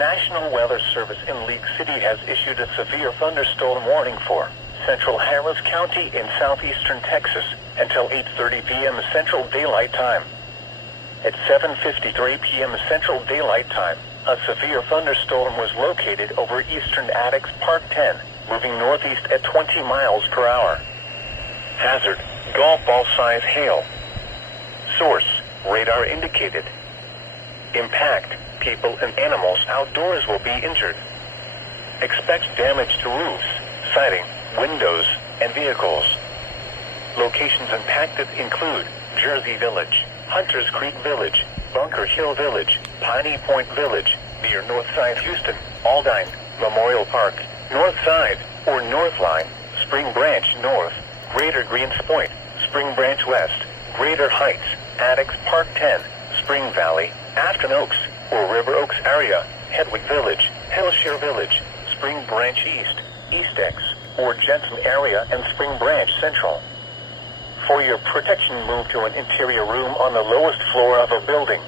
National Weather Service in League City has issued a severe thunderstorm warning for central Harris County in southeastern Texas until 8:30 p.m. Central Daylight Time. At 7:53 p.m. Central Daylight Time, a severe thunderstorm was located over eastern Addicks Park 10, moving northeast at 20 miles per hour. Hazard: golf ball size hail. Source: radar indicated. Impact: people and animals outdoors will be injured. Expect damage to roofs, siding, windows, and vehicles. Locations impacted include Jersey Village, Hunters Creek Village, Bunker Hill Village, Piney Point Village, near Northside Houston, Aldine, Memorial Park, Northside, or Northline, Spring Branch North, Greater Greens Point, Spring Branch West, Greater Heights, Addicks Park 10, Spring Valley, Afton Oaks, or River Oaks area, Hedwig Village, Hillshire Village, Spring Branch East, East X, or Jensen area and Spring Branch Central. For your protection, move to an interior room on the lowest floor of a building.